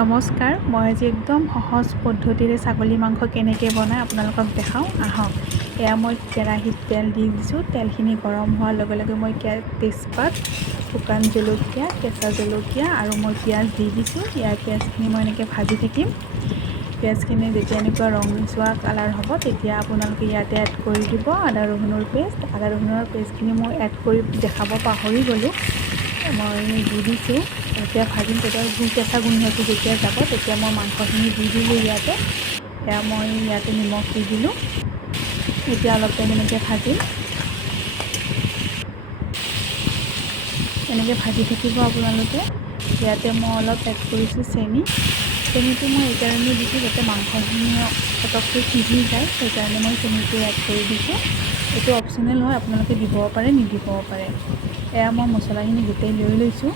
নমস্কাৰ, মই আজি একদম সহজ পদ্ধতিৰে ছাগলী মাংস কেনেকৈ বনাই আপোনালোকক দেখাওঁ আহক। এয়া মই কেৰাহীত তেল দি দিছোঁ। তেলখিনি গৰম হোৱাৰ লগে লগে মই তেজপাত, শুকান জলকীয়া, কেঁচা জলকীয়া আৰু মই পিঁয়াজ দি দিছোঁ। ইয়াৰ পিঁয়াজখিনি মই এনেকৈ ভাজি থাকিম। পিঁয়াজখিনি যেতিয়া এনেকুৱা ৰঙচুৱা কালাৰ হ'ব তেতিয়া আপোনালোকে ইয়াতে এড কৰি দিব আদা ৰহুনৰ পেষ্ট। আদা ৰহুনৰ পেষ্টখিনি মই এড কৰি দেখাব পাহৰি গ'লোঁ। মই দি দিছোঁ। এতিয়া ভাজিম, তেতিয়া কেঁচা গোন্ধটো যেতিয়া যাব তেতিয়া মই মাংসখিনি দি দিলোঁ ইয়াতে। এয়া মই ইয়াতে নিমখ দি দিলোঁ। এতিয়া অলপ টাইম এনেকৈ ভাজিম। এনেকৈ ভাজি থাকিব আপোনালোকে। ইয়াতে মই অলপ এড কৰিছোঁ চেনিটো মই এইকাৰণে দিছোঁ যাতে মাংসখিনি পটককৈ সিজি যায়, সেইকাৰণে মই চেনিটো এড কৰি দিছোঁ। এইটো অপশ্যনেল হয়, আপোনালোকে দিবও পাৰে নিদিবও পাৰে। এয়া মই মছলাখিনি গোটেই লৈ লৈছোঁ।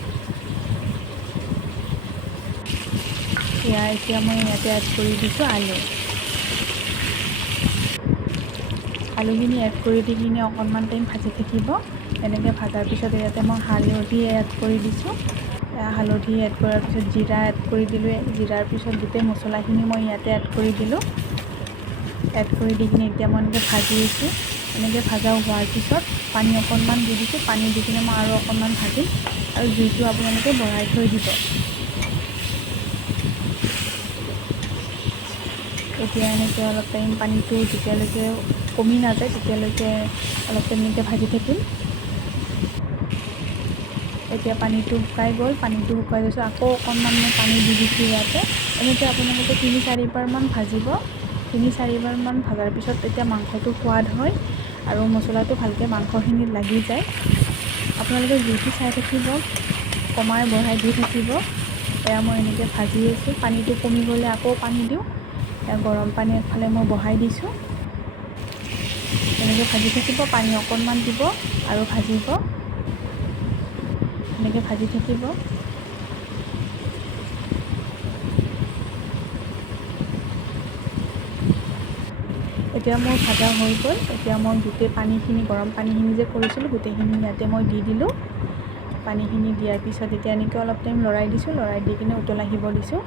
এতিয়া মই ইয়াতে এড কৰি দিছোঁ আলুখিনি এড কৰি দি কিনে অকণমান টাইম ভাজি থাকিব। এনেকৈ ভাজাৰ পিছত ইয়াতে মই হালধি এড কৰি দিছোঁ। হালধি এড কৰাৰ পিছত জিৰা এড কৰি দিলোঁ। জিৰাৰ পিছত গোটেই মছলাখিনি মই ইয়াতে এড কৰি দিলোঁ। এড কৰি দি কিনে এতিয়া মই এনেকৈ ভাজি আছোঁ। এনেকৈ ভাজা হোৱাৰ পিছত পানী অকণমান দি দিছোঁ। পানী দি কিনে মই আৰু অকণমান ভাজিম আৰু জুইটো আপোনালোকে বঢ়াই থৈ দিব। এতিয়া এনেকৈ অলপ টাইম পানীটো যেতিয়ালৈকে কমি নাযায় তেতিয়ালৈকে অলপ টাইম এনেকৈ ভাজি থাকিম। এতিয়া পানীটো শুকাই গ'ল। পানীটো শুকাই গৈছোঁ, আকৌ অকণমান মই পানী দি দিছোঁ ইয়াতে। এনেকৈ আপোনালোকে 3-4বাৰমান ভাজিব। 3-4বাৰমান ভজাৰ পিছত তেতিয়া মাংসটো সোৱাদ হয় আৰু মছলাটো ভালকৈ মাংসখিনিত লাগি যায়। আপোনালোকে জুইটো চাই থাকিব, কমাই বঢ়াই দি থাকিব। এয়া মই এনেকৈ ভাজি আছোঁ। পানীটো কমি গ'লে আকৌ পানী দিওঁ। এয়া গৰম পানী একফালে মই বহাই দিছোঁ। এনেকৈ ভাজি থাকিব, পানী অকণমান দিব আৰু ভাজিব। এনেকৈ ভাজি থাকিব। এতিয়া মোৰ ভাজা হৈ গ'ল। এতিয়া মই গোটেই পানীখিনি, গৰম পানীখিনি যে কৰিছিলোঁ গোটেইখিনি ইয়াতে মই দি দিলোঁ। পানীখিনি দিয়াৰ পিছত এতিয়া এনেকৈ অলপ টাইম লৰাই দিছোঁ। লৰাই দি কিনে উতল আহিব দিছোঁ।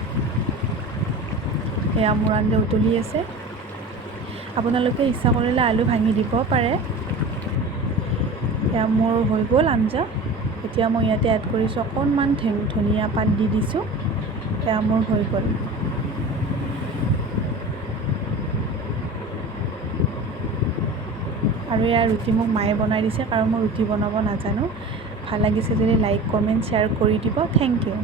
এয়া মোৰ আঞ্জা উতলি আছে। আপোনালোকে ইচ্ছা কৰিলে আলু ভাঙি দিব পাৰে। এয়া মোৰ হৈ গ'ল আঞ্জা। এতিয়া মই ইয়াতে এড কৰিছোঁ অকণমান ধনিয়া পাত দি দিছোঁ। এয়া মোৰ হৈ গ'ল। আৰু এয়া ৰুটি মোক মায়ে বনাই দিছে, কাৰণ মই ৰুটি বনাব নাজানো। ভাল লাগিছে যদি লাইক, কমেণ্ট, শ্বেয়াৰ কৰি দিব। Thank U.